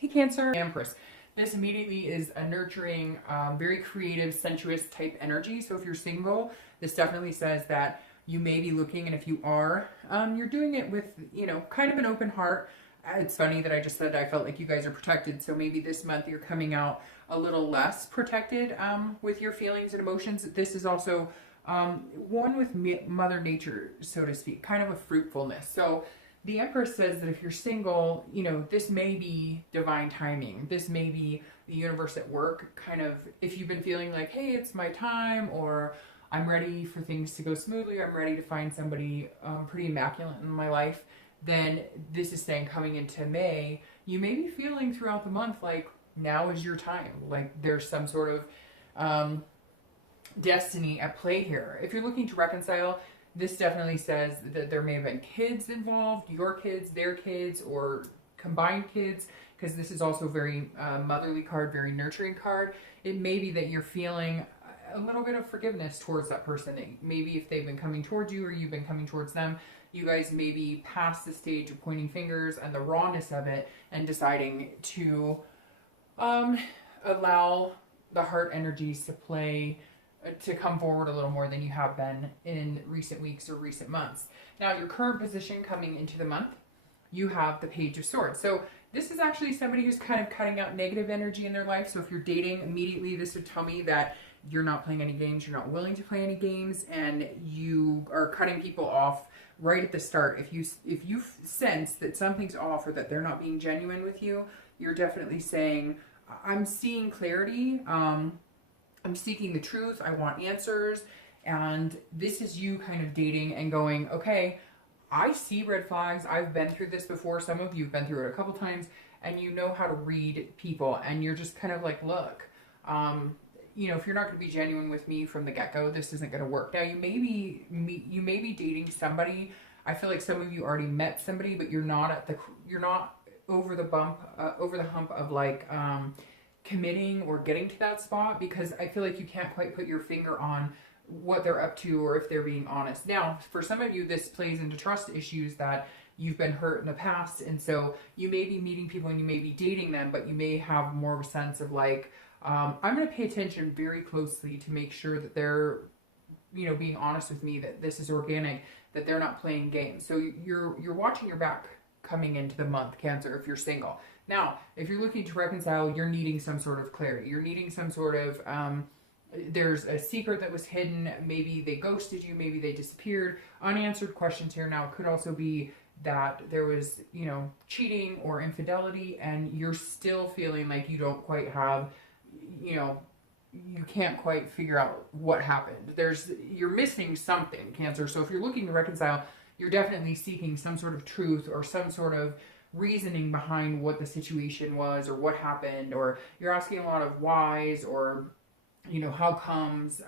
Hey Cancer, Empress. This immediately is a nurturing, very creative, sensuous type energy. So if you're single, this definitely says that you may be looking, and if you are, you're doing it with, kind of an open heart. It's funny that I just said I felt like you guys are protected. So maybe this month you're coming out a little less protected with your feelings and emotions. This is also one with Mother Nature, so to speak, kind of a fruitfulness. So the Empress says that if you're single, this may be divine timing. This may be the universe at work, kind of, if you've been feeling like, hey, it's my time, or I'm ready for things to go smoothly, I'm ready to find somebody pretty immaculate in my life, then this is saying coming into May, you may be feeling throughout the month like now is your time. Like there's some sort of destiny at play here. If you're looking to reconcile, this definitely says that there may have been kids involved, your kids, their kids, or combined kids, because this is also very motherly card, very nurturing card. It may be that you're feeling a little bit of forgiveness towards that person. Maybe if they've been coming towards you or you've been coming towards them, you guys may be past the stage of pointing fingers and the rawness of it and deciding to allow the heart energies to come forward a little more than you have been in recent weeks or recent months. Now, your current position coming into the month, you have the Page of Swords. So this is actually somebody who's kind of cutting out negative energy in their life. So if you're dating, immediately this would tell me that you're not playing any games, you're not willing to play any games, and you are cutting people off right at the start. If you sense that something's off or that they're not being genuine with you, you're definitely saying, I'm seeing clarity, I'm seeking the truth, I want answers, and this is you kind of dating and going, okay, I see red flags, I've been through this before, some of you have been through it a couple times, and you know how to read people, and you're just kind of like, look, if you're not going to be genuine with me from the get-go, this isn't going to work. Now, you may be dating somebody, I feel like some of you already met somebody, but you're not over the hump of like, committing or getting to that spot, because I feel like you can't quite put your finger on what they're up to or if they're being honest. Now, for some of you, this plays into trust issues that you've been hurt in the past, and so you may be meeting people and you may be dating them, but you may have more of a sense of like, I'm going to pay attention very closely to make sure that they're, being honest with me, that this is organic, that they're not playing games. So you're watching your back coming into the month, Cancer, if you're single. Now, if you're looking to reconcile, you're needing some sort of clarity. You're needing some sort of, there's a secret that was hidden. Maybe they ghosted you. Maybe they disappeared. Unanswered questions here. Now, it could also be that there was, cheating or infidelity, and you're still feeling like you don't quite have, you can't quite figure out what happened. You're missing something, Cancer. So if you're looking to reconcile, you're definitely seeking some sort of truth or some sort of reasoning behind what the situation was or what happened, or you're asking a lot of whys or how comes.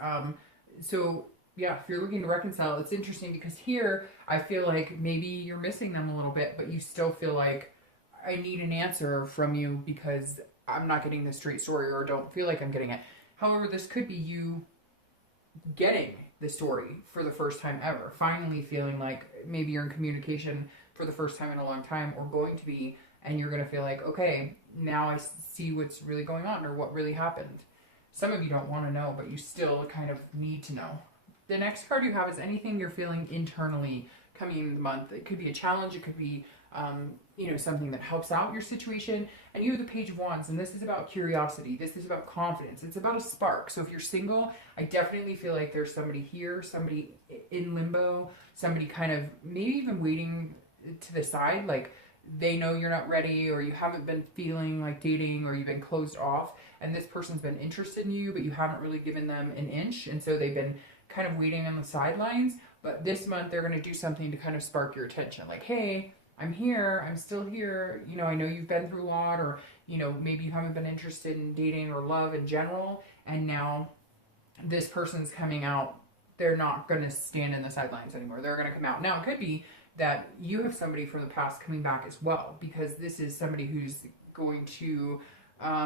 So yeah, if you're looking to reconcile, it's interesting because here I feel like maybe you're missing them a little bit, but you still feel like I need an answer from you because I'm not getting the straight story or don't feel like I'm getting it. However, this could be you getting the story for the first time ever, finally feeling like maybe you're in communication for the first time in a long time, or going to be, and you're going to feel like, okay, now I see what's really going on or what really happened. Some of you don't want to know, but you still kind of need to know. The next card you have is anything you're feeling internally coming in the month. It could be a challenge, it could be something that helps out your situation. And you have the Page of Wands, and this is about curiosity. This is about confidence. It's about a spark. So if you're single, I definitely feel like there's somebody here, somebody in limbo, somebody kind of maybe even waiting to the side, like they know you're not ready, or you haven't been feeling like dating, or you've been closed off, and this person's been interested in you, but you haven't really given them an inch, and so they've been kind of waiting on the sidelines. But this month they're going to do something to kind of spark your attention, like, hey, I'm here, I'm still here, I know you've been through a lot, or maybe you haven't been interested in dating or love in general, and now this person's coming out. They're not going to stand in the sidelines anymore. They're going to come out. Now, it could be that you have somebody from the past coming back as well, because this is somebody who's going to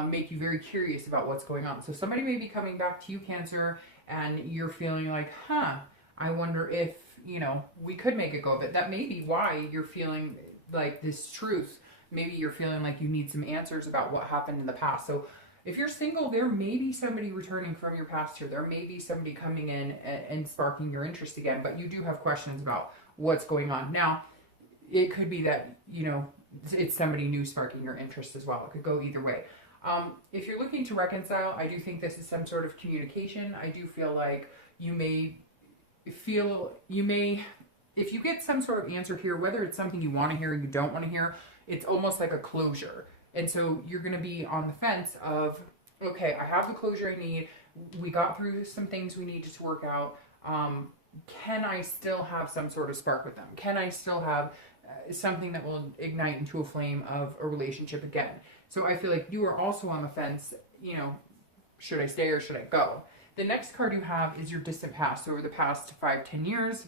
make you very curious about what's going on. So somebody may be coming back to you, Cancer, and you're feeling like, I wonder if, we could make a go of it. That may be why you're feeling like this truth maybe you're feeling like you need some answers about what happened in the past. So if you're single, there may be somebody returning from your past here. There may be somebody coming in and sparking your interest again, but you do have questions about what's going on. Now, it could be that, you know, it's somebody new sparking your interest as well. It could go either way. If you're looking to reconcile, I do think this is some sort of communication. I do feel like you may if you get some sort of answer here, whether it's something you want to hear or you don't want to hear, it's almost like a closure. And so you're going to be on the fence of, okay, I have the closure I need. We got through some things we needed to work out. Can I still have some sort of spark with them? Can I still have something that will ignite into a flame of a relationship again? So I feel like you are also on the fence, you know, should I stay or should I go? The next card you have is your distant past. So over the past 5-10 years,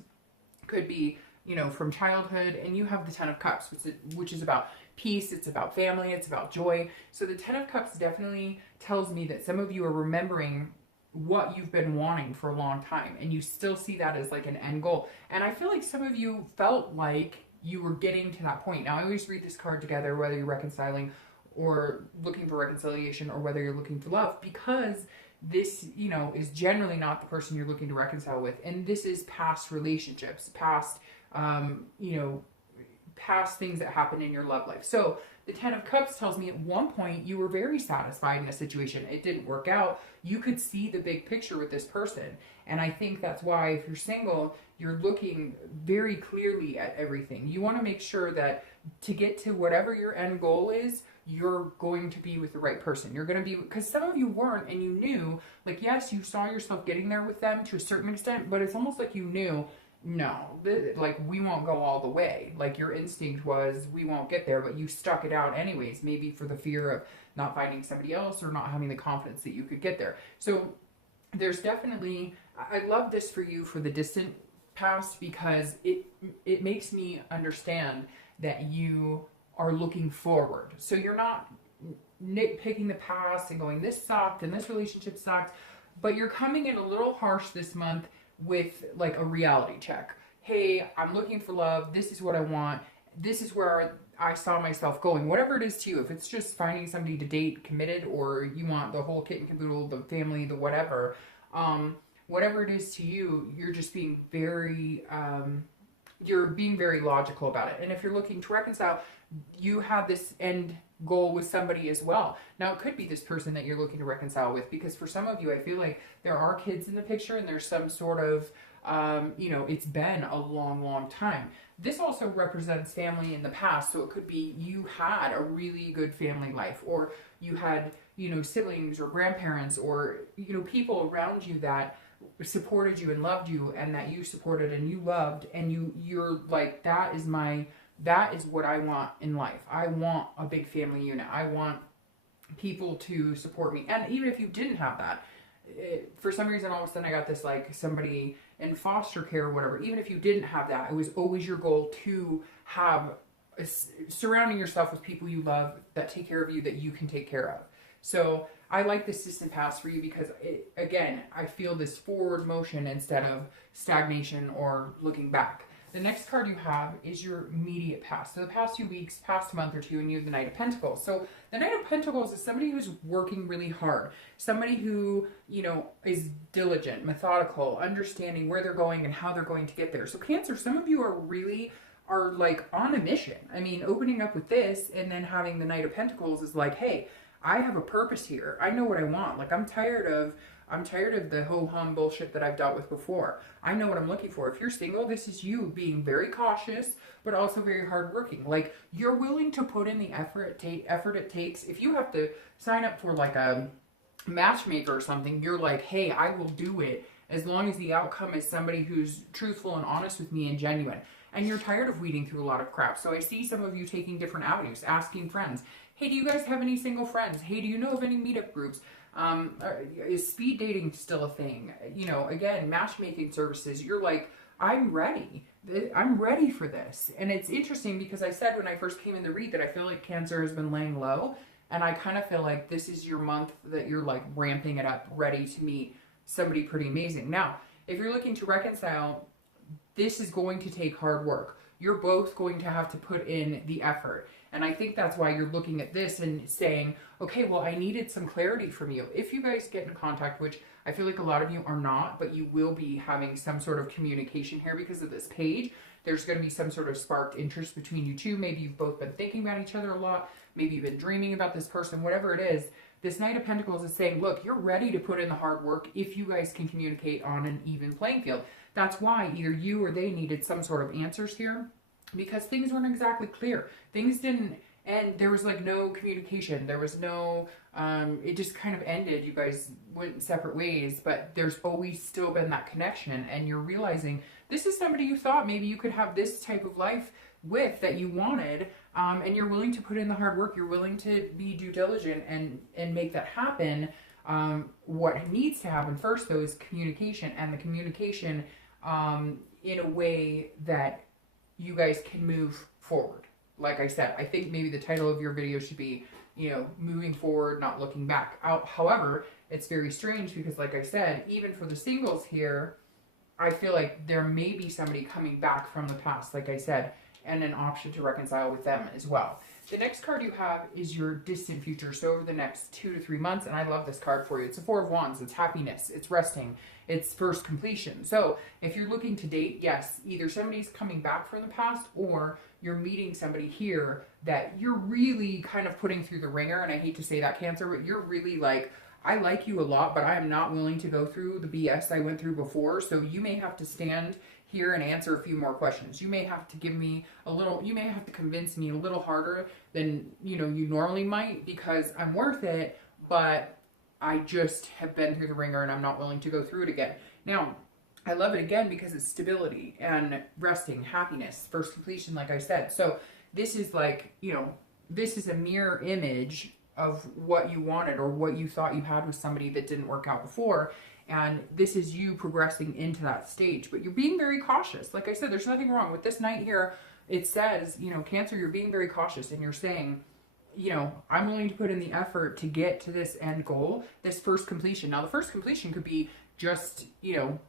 could be, you know, from childhood, and you have the Ten of Cups, which is about peace, it's about family, it's about joy. So the Ten of Cups definitely tells me that some of you are remembering what you've been wanting for a long time, and you still see that as like an end goal. And I feel like some of you felt like you were getting to that point. Now, I always read this card together, whether you're reconciling or looking for reconciliation or whether you're looking for love, because this, you know, is generally not the person you're looking to reconcile with. And this is past relationships, past, you know, past things that happen in your love life. So the Ten of Cups tells me at one point you were very satisfied in a situation. It didn't work out. You could see the big picture with this person. And I think that's why if you're single, you're looking very clearly at everything. You want to make sure that to get to whatever your end goal is, you're going to be with the right person. You're going to be, because some of you weren't, and you knew, like, yes, you saw yourself getting there with them to a certain extent, but it's almost like you knew, no, like, we won't go all the way. Like, your instinct was, we won't get there, but you stuck it out anyways, maybe for the fear of not finding somebody else or not having the confidence that you could get there. So there's definitely, I love this for you for the distant past, because it makes me understand that you are looking forward. So you're not nitpicking the past and going, this sucked and this relationship sucked, but you're coming in a little harsh this month with like a reality check. Hey, I'm looking for love. This is what I want. This is where I saw myself going. Whatever it is to you, if it's just finding somebody to date, committed, or you want the whole kit and caboodle, the family, the whatever, whatever it is to you, you're just being very, you're being very logical about it. And if you're looking to reconcile, you have this end goal with somebody as well. Now, it could be this person that you're looking to reconcile with, because for some of you, I feel like there are kids in the picture and there's some sort of, you know, it's been a long, long time. This also represents family in the past. So it could be you had a really good family life, or you had, you know, siblings or grandparents, or, you know, people around you that supported you and loved you, and that you supported and you loved, and you're like, that is what I want in life. I want a big family unit. I want people to support me. And even if you didn't have that, for some reason, all of a sudden I got this, like, somebody in foster care or whatever. Even if you didn't have that, it was always your goal to have surrounding yourself with people you love, that take care of you, that you can take care of. So I like this distant past for you, because again, I feel this forward motion instead of stagnation or looking back. The next card you have is your immediate past. So the past few weeks, past month or two, and you have the Knight of Pentacles. So the Knight of Pentacles is somebody who's working really hard. Somebody who, you know, is diligent, methodical, understanding where they're going and how they're going to get there. So Cancer, some of you are like on a mission. I mean, opening up with this and then having the Knight of Pentacles is like, hey, I have a purpose here. I know what I want. Like, I'm tired of the ho-hum bullshit that I've dealt with before. I know what I'm looking for. If you're single, this is you being very cautious, but also very hardworking. Like, you're willing to put in the effort it takes. If you have to sign up for like a matchmaker or something, you're like, hey, I will do it as long as the outcome is somebody who's truthful and honest with me and genuine. And you're tired of weeding through a lot of crap. So I see some of you taking different avenues, asking friends, hey, do you guys have any single friends? Hey, do you know of any meetup groups? Is speed dating still a thing? You know, again, matchmaking services. You're like, I'm ready. I'm ready for this. And it's interesting because I said when I first came in the read that I feel like Cancer has been laying low. And I kind of feel like this is your month that you're like ramping it up, ready to meet somebody pretty amazing. Now, if you're looking to reconcile, this is going to take hard work. You're both going to have to put in the effort. And I think that's why you're looking at this and saying, okay, well, I needed some clarity from you. If you guys get in contact, which I feel like a lot of you are not, but you will be having some sort of communication here because of this page. There's going to be some sort of sparked interest between you two. Maybe you've both been thinking about each other a lot. Maybe you've been dreaming about this person, whatever it is. This Knight of Pentacles is saying, look, you're ready to put in the hard work if you guys can communicate on an even playing field. That's why either you or they needed some sort of answers here, because things weren't exactly clear. Things didn't, and there was like no communication. There was no, it just kind of ended. You guys went separate ways, but there's always still been that connection, and you're realizing this is somebody you thought maybe you could have this type of life with, that you wanted, and you're willing to put in the hard work. You're willing to be due diligent and make that happen. What needs to happen first, though, is communication, and the communication in a way that you guys can move forward. Like I said, I think maybe the title of your video should be, you know, moving forward, not looking back. However, it's very strange because, like I said, even for the singles here, I feel like there may be somebody coming back from the past, like I said, and an option to reconcile with them as well. The next card you have is your distant future. So over the next 2 to 3 months, and I love this card for you. It's a Four of Wands. It's happiness. It's resting. It's first completion. So if you're looking to date, yes, either somebody's coming back from the past or you're meeting somebody here that you're really kind of putting through the ringer. And I hate to say that, Cancer, but you're really like, I like you a lot, but I am not willing to go through the BS I went through before. So you may have to stand here and answer a few more questions. You may have to give me a little, you may have to convince me a little harder than, you know, you normally might, because I'm worth it, but I just have been through the ringer and I'm not willing to go through it again. Now, I love it again because it's stability and resting, happiness, first completion, like I said. So this is like, you know, this is a mirror image of what you wanted or what you thought you had with somebody that didn't work out before. And this is you progressing into that stage, but you're being very cautious. Like I said, there's nothing wrong with this Knight here. It says, you know, Cancer, you're being very cautious and you're saying, you know, I'm willing to put in the effort to get to this end goal, this first completion. Now, the first completion could be just, you know,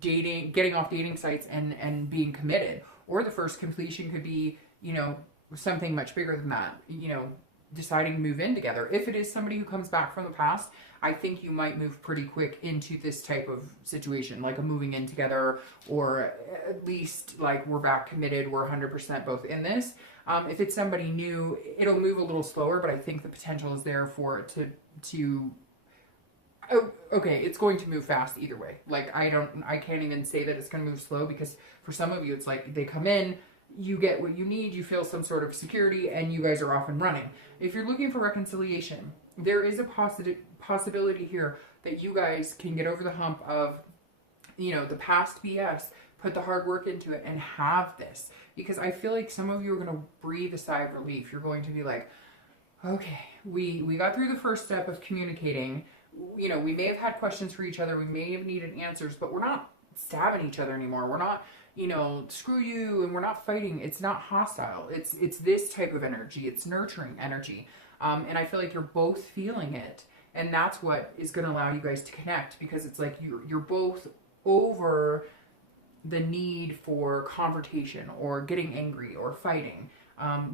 dating, getting off dating sites and being committed. Or the first completion could be, you know, something much bigger than that, you know, deciding to move in together. If it is somebody who comes back from the past, I think you might move pretty quick into this type of situation, like a moving in together, or at least like we're back committed, we're 100% both in this. If it's somebody new, it'll move a little slower, but I think the potential is there for it to oh, okay, it's going to move fast either way. Like I can't even say that it's going to move slow, because for some of you, it's like they come in, you get what you need, you feel some sort of security, and you guys are off and running. If you're looking for reconciliation, there is a possibility here that you guys can get over the hump of, you know, the past BS, put the hard work into it, and have this. Because I feel like some of you are going to breathe a sigh of relief. You're going to be like, okay, we got through the first step of communicating. You know, we may have had questions for each other, we may have needed answers, but we're not stabbing each other anymore. We're not, you know, screw you, and we're not fighting. It's not hostile. It's this type of energy. It's nurturing energy. And I feel like you're both feeling it. And that's what is going to allow you guys to connect, because it's like you're both over the need for confrontation or getting angry or fighting,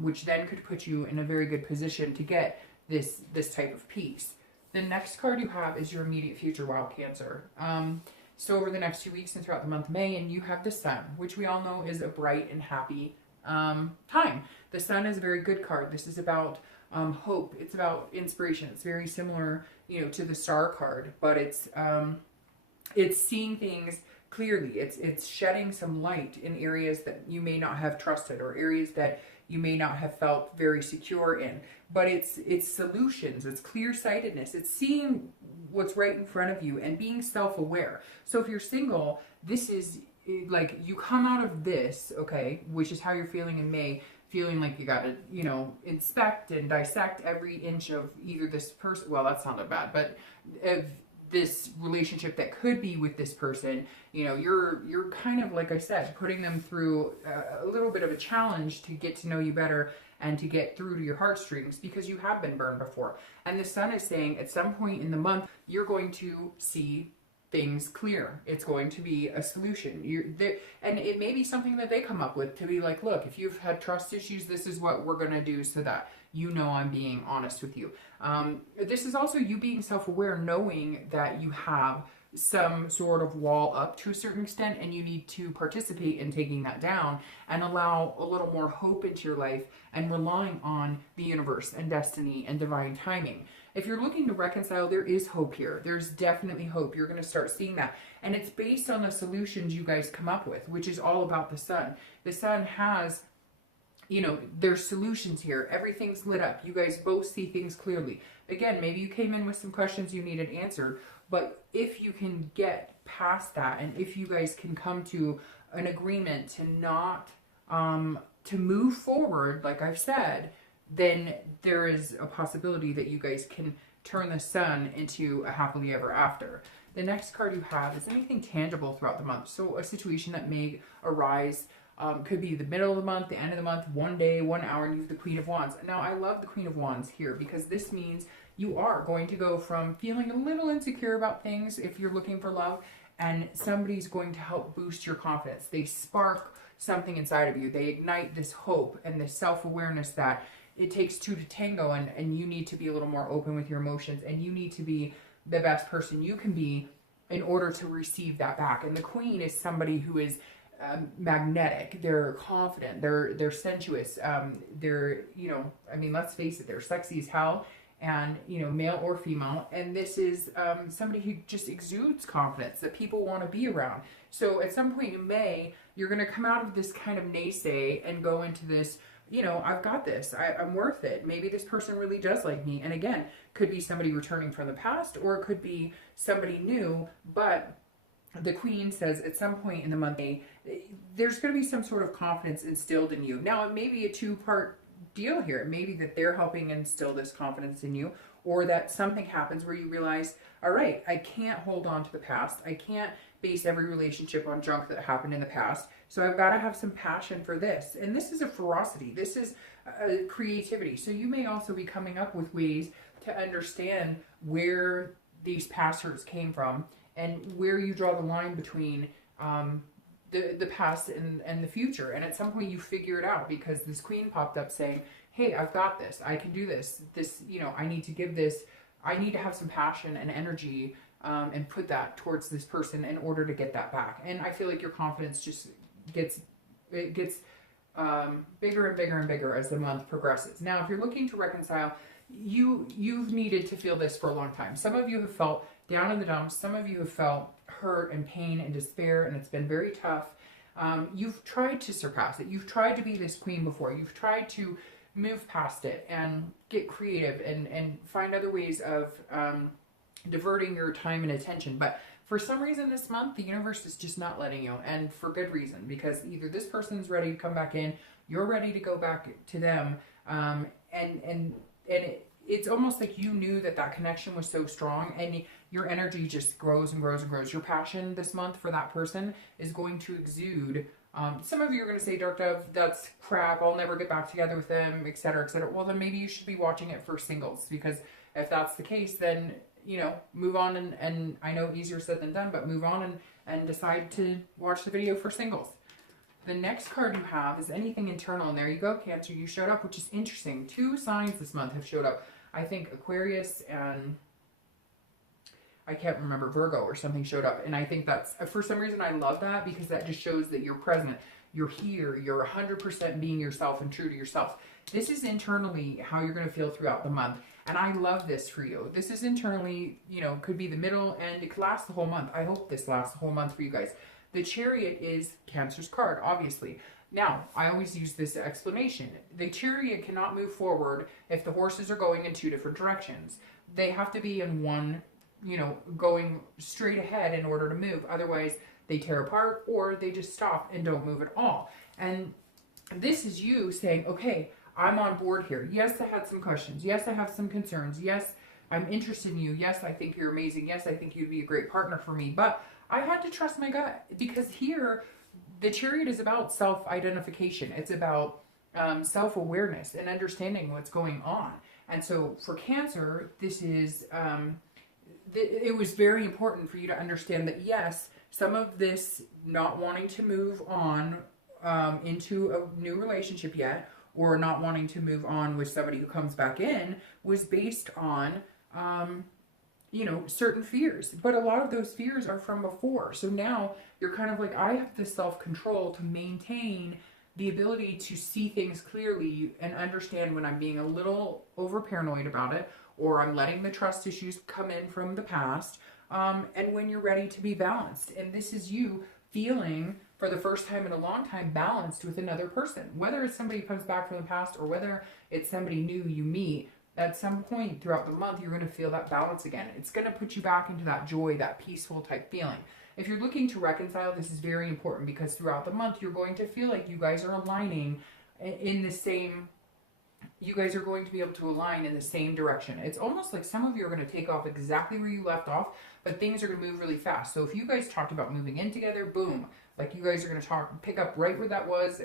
which then could put you in a very good position to get this type of peace. The next card you have is your immediate future, Wild Cancer. So over the next 2 weeks and throughout the month of May, and you have the Sun, which we all know is a bright and happy time. The Sun is a very good card. This is about hope. It's about inspiration. It's very similar, you know, to the Star card, but it's seeing things clearly. It's shedding some light in areas that you may not have trusted, or areas that you may not have felt very secure in. But it's solutions. It's clear-sightedness. It's seeing what's right in front of you and being self-aware. So if you're single, this is like you come out of this, okay, which is how you're feeling in May, feeling like you got to, you know, inspect and dissect every inch of either this person, well, that sounded bad, but of this relationship that could be with this person. You know, you're kind of, like I said, putting them through a little bit of a challenge to get to know you better and to get through to your heartstrings, because you have been burned before. And the Sun is saying at some point in the month, you're going to see things clear. It's going to be a solution. You're there, and it may be something that they come up with to be like, look, if you've had trust issues, this is what we're going to do so that you know I'm being honest with you. This is also you being self-aware, knowing that you have some sort of wall up to a certain extent, and you need to participate in taking that down and allow a little more hope into your life and relying on the universe and destiny and divine timing. If you're looking to reconcile, there is hope here. There's definitely hope. You're going to start seeing that. And it's based on the solutions you guys come up with, which is all about the sun. The sun has, you know, there's solutions here. Everything's lit up. You guys both see things clearly. Again, maybe you came in with some questions you needed answered, but if you can get past that, and if you guys can come to an agreement to not, to move forward, like I've said, then there is a possibility that you guys can turn the sun into a happily ever after. The next card you have is anything tangible throughout the month. So a situation that may arise, could be the middle of the month, the end of the month, 1 day, 1 hour, and you have the Queen of Wands. Now, I love the Queen of Wands here because this means you are going to go from feeling a little insecure about things if you're looking for love, and somebody's going to help boost your confidence. They spark something inside of you. They ignite this hope and this self-awareness that it takes two to tango, and you need to be a little more open with your emotions, and you need to be the best person you can be in order to receive that back. And the Queen is somebody who is magnetic. They're confident. They're sensuous. They're, you know, I mean, let's face it, they're sexy as hell, and, you know, male or female. And this is somebody who just exudes confidence that people want to be around. So at some point in May, you're going to come out of this kind of naysay and go into this, you know, I've got this. I'm worth it. Maybe this person really does like me. And again, could be somebody returning from the past, or it could be somebody new. But the Queen says at some point in the month, there's going to be some sort of confidence instilled in you. Now, it may be a two-part deal here. It may be that they're helping instill this confidence in you, or that something happens where you realize, all right, I can't hold on to the past. I can't base every relationship on junk that happened in the past. So I've got to have some passion for this. And this is a ferocity. This is a creativity. So you may also be coming up with ways to understand where these past hurts came from and where you draw the line between the past and the future. And at some point you figure it out, because this Queen popped up saying, hey, I've got this. I can do this. This, you know, I need to give this. I need to have some passion and energy and put that towards this person in order to get that back. And I feel like your confidence just gets bigger and bigger and bigger as the month progresses. Now, if you're looking to reconcile, you've needed to feel this for a long time. Some of you have felt down in the dumps. Some of you have felt hurt and pain and despair, and it's been very tough. You've tried to surpass it. You've tried to be this queen before. You've tried to move past it and get creative and find other ways of diverting your time and attention. But for some reason this month, the universe is just not letting you, and for good reason, because either this person's ready to come back in, you're ready to go back to them, and it's almost like you knew that connection was so strong, and your energy just grows and grows and grows. Your passion this month for that person is going to exude. Some of you are going to say, Dark Dove, that's crap, I'll never get back together with them, etc., etc. Well, then maybe you should be watching it for singles, because if that's the case, then, you know, move on, and I know easier said than done, but move on and decide to watch the video for singles. The next card you have is anything internal, and there you go, Cancer, you showed up, which is interesting. 2 signs this month have showed up. I think Aquarius and I can't remember, Virgo or something showed up. And I think that's, for some reason, I love that, because that just shows that you're present. You're here. You're 100% being yourself and true to yourself. This is internally how you're going to feel throughout the month. And I love this for you. This is internally, you know, could be the middle, and it could last the whole month. I hope this lasts the whole month for you guys. The Chariot is Cancer's card, obviously. Now, I always use this explanation. The Chariot cannot move forward if the horses are going in 2 different directions. They have to be in one, you know, going straight ahead in order to move. Otherwise, they tear apart, or they just stop and don't move at all. And this is you saying, okay, I'm on board here. Yes, I had some questions. Yes, I have some concerns. Yes, I'm interested in you. Yes, I think you're amazing. Yes, I think you'd be a great partner for me. But I had to trust my gut, because here, the Chariot is about self-identification. It's about self-awareness and understanding what's going on. And so for Cancer, this is it was very important for you to understand that, yes, some of this not wanting to move on into a new relationship yet, or not wanting to move on with somebody who comes back in, was based on, certain fears. But a lot of those fears are from before. So now you're kind of like, I have the self-control to maintain the ability to see things clearly and understand when I'm being a little over paranoid about it, or I'm letting the trust issues come in from the past, and when you're ready to be balanced. And this is you feeling, for the first time in a long time, balanced with another person. Whether it's somebody who comes back from the past or whether it's somebody new you meet, at some point throughout the month, you're going to feel that balance again. It's going to put you back into that joy, that peaceful type feeling. If you're looking to reconcile, this is very important, because throughout the month, you're going to feel like you guys are aligning in the same, you guys are going to be able to align in the same direction. It's almost like some of you are going to take off exactly where you left off, but things are going to move really fast. So if you guys talked about moving in together, boom, like you guys are going to pick up right where that was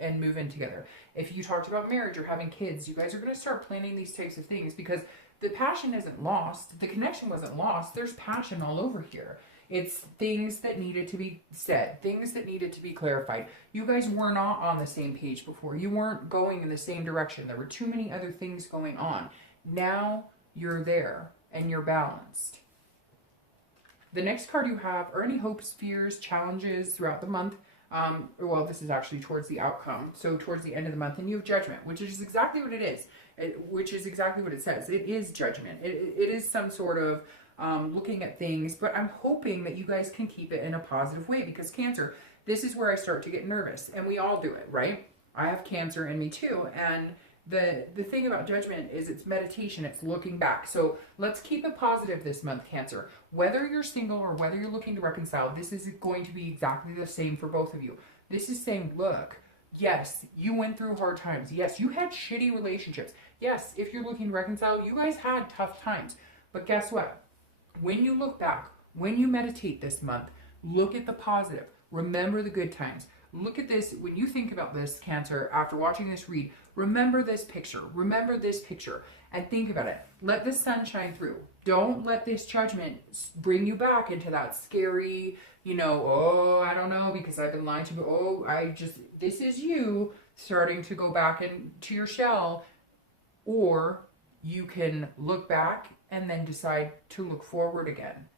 and move in together. If you talked about marriage or having kids, you guys are going to start planning these types of things, because the passion isn't lost. The connection wasn't lost. There's passion all over here. It's things that needed to be said, things that needed to be clarified. You guys were not on the same page before. You weren't going in the same direction. There were too many other things going on. Now you're there and you're balanced. The next card you have are any hopes, fears, challenges throughout the month. Well, this is actually towards the outcome. So towards the end of the month, and you have judgment, which is exactly what it is, which is exactly what it says. It is judgment. It is some sort of looking at things, but I'm hoping that you guys can keep it in a positive way, because Cancer, this is where I start to get nervous, and we all do it, right? I have Cancer in me too, and the thing about judgment is it's meditation, it's looking back. So let's keep it positive this month, Cancer. Whether you're single or whether you're looking to reconcile, this is going to be exactly the same for both of you. This is saying, look, yes, you went through hard times. Yes, you had shitty relationships. Yes, if you're looking to reconcile, you guys had tough times. But guess what? When you look back, when you meditate this month, look at the positive. Remember the good times. Look at this. When you think about this, Cancer, after watching this read, remember this picture. Remember this picture and think about it. Let the sun shine through. Don't let this judgment bring you back into that scary, oh, I don't know, because I've been lying to you. This is you starting to go back into your shell. Or you can look back and then decide to look forward again.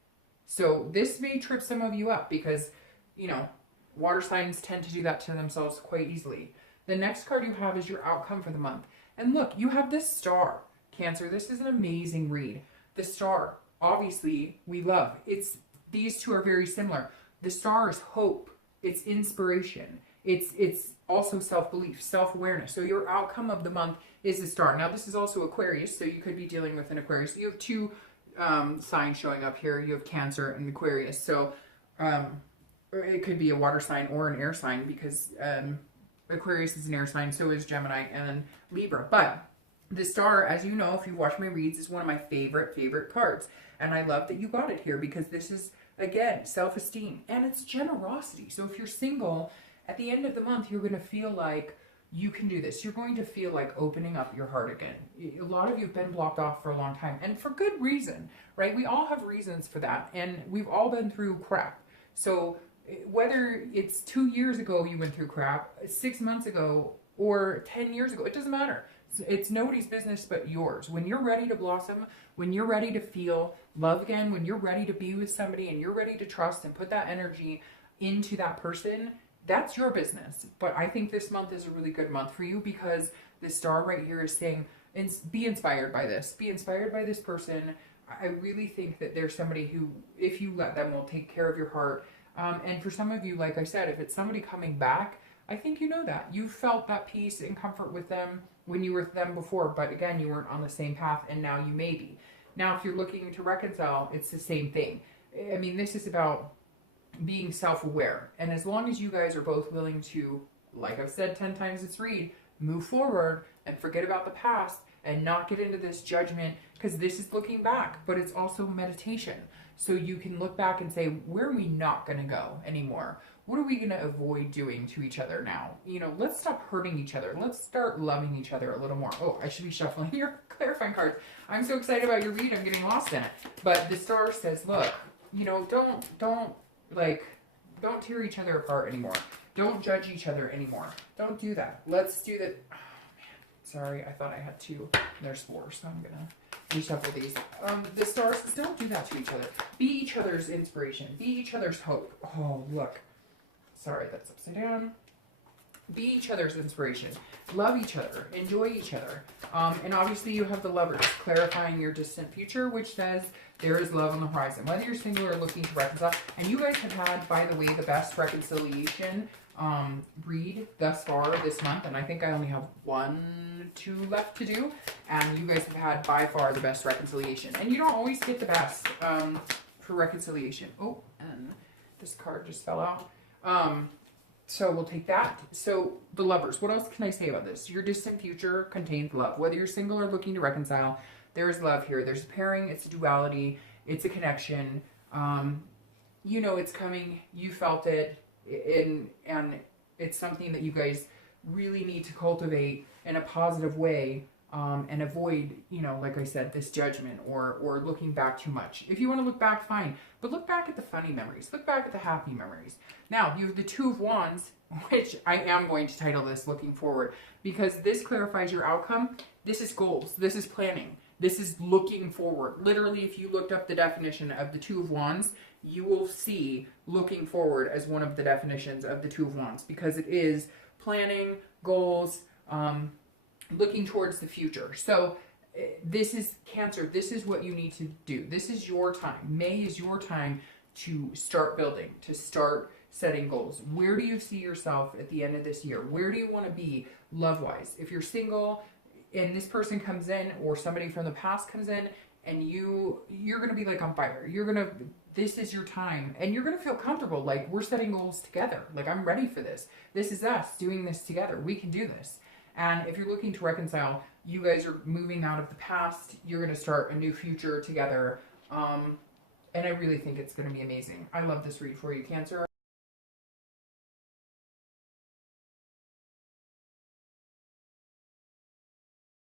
So this may trip some of you up, because, water signs tend to do that to themselves quite easily. The next card you have is your outcome for the month. And look, you have this Star, Cancer. This is an amazing read. The Star, obviously, we love. These two are very similar. The Star is hope. It's inspiration. It's also self-belief, self-awareness. So your outcome of the month is the Star. Now, this is also Aquarius, so you could be dealing with an Aquarius. You have two signs showing up here. You have Cancer and Aquarius. So it could be a water sign or an air sign, because Aquarius is an air sign, so is Gemini and Libra. But the Star, as you know, if you watch my reads, is one of my favorite cards. And I love that you got it here, because this is, again, self-esteem. And it's generosity. So if you're single, at the end of the month, you're going to feel like you can do this. You're going to feel like opening up your heart again. A lot of you have been blocked off for a long time, and for good reason, right? We all have reasons for that, and we've all been through crap. So whether it's 2 years ago you went through crap, 6 months ago, or 10 years ago, it doesn't matter. It's nobody's business but yours. When you're ready to blossom, when you're ready to feel love again, when you're ready to be with somebody and you're ready to trust and put that energy into that person, that's your business. But I think this month is a really good month for you, because the Star right here is saying, be inspired by this. Be inspired by this person. I really think that there's somebody who, if you let them, will take care of your heart. And for some of you, like I said, if it's somebody coming back, I think you know that. You felt that peace and comfort with them when you were with them before. But again, you weren't on the same path, and now you may be. Now, if you're looking to reconcile, it's the same thing. I mean, this is about being self-aware. And as long as you guys are both willing to, like I've said 10 times this read, move forward and forget about the past and not get into this judgment, because this is looking back, but it's also meditation. So you can look back and say, where are we not going to go anymore? What are we going to avoid doing to each other now? You know, let's stop hurting each other. Let's start loving each other a little more. Oh, I should be shuffling your clarifying cards. I'm so excited about your read. I'm getting lost in it. But the star says, look, you know, don't tear each other apart anymore. Don't judge each other anymore. Don't do that. Let's do that. Oh, man. Sorry, I thought I had 2. There's 4, so I'm going to reshuffle these. The star says, don't do that to each other. Be each other's inspiration. Be each other's hope. Oh, look. Sorry, that's upside down. Be each other's inspiration. Love each other. Enjoy each other. And obviously you have the Lovers, clarifying your distant future, which says there is love on the horizon. Whether you're single or looking to reconcile. And you guys have had, by the way, the best reconciliation read thus far this month. And I think I only have 2 left to do. And you guys have had, by far, the best reconciliation. And you don't always get the best for reconciliation. Oh, and this card just fell out. So we'll take that. So the Lovers, what else can I say about this? Your distant future contains love. Whether you're single or looking to reconcile, there is love here. There's a pairing, it's a duality, it's a connection. You know it's coming, you felt it, and it's something that you guys really need to cultivate in a positive way. And avoid, you know, like I said, this judgment or looking back too much. If you want to look back, fine. But look back at the funny memories. Look back at the happy memories. Now, you have the 2 of Wands, which I am going to title this Looking Forward, because this clarifies your outcome. This is goals. This is planning. This is looking forward. Literally, if you looked up the definition of the 2 of Wands, you will see looking forward as one of the definitions of the 2 of Wands, because it is planning, goals, looking towards the future. So this is Cancer. This is what you need to do. This is your time. May is your time to start building, to start setting goals. Where do you see yourself at the end of this year? Where do you want to be love-wise? If you're single and this person comes in, or somebody from the past comes in, and you're going to be like on fire. This is your time, and you're going to feel comfortable. Like, we're setting goals together. Like, I'm ready for this. This is us doing this together. We can do this. And if you're looking to reconcile, you guys are moving out of the past. You're going to start a new future together. And I really think it's going to be amazing. I love this read for you, Cancer.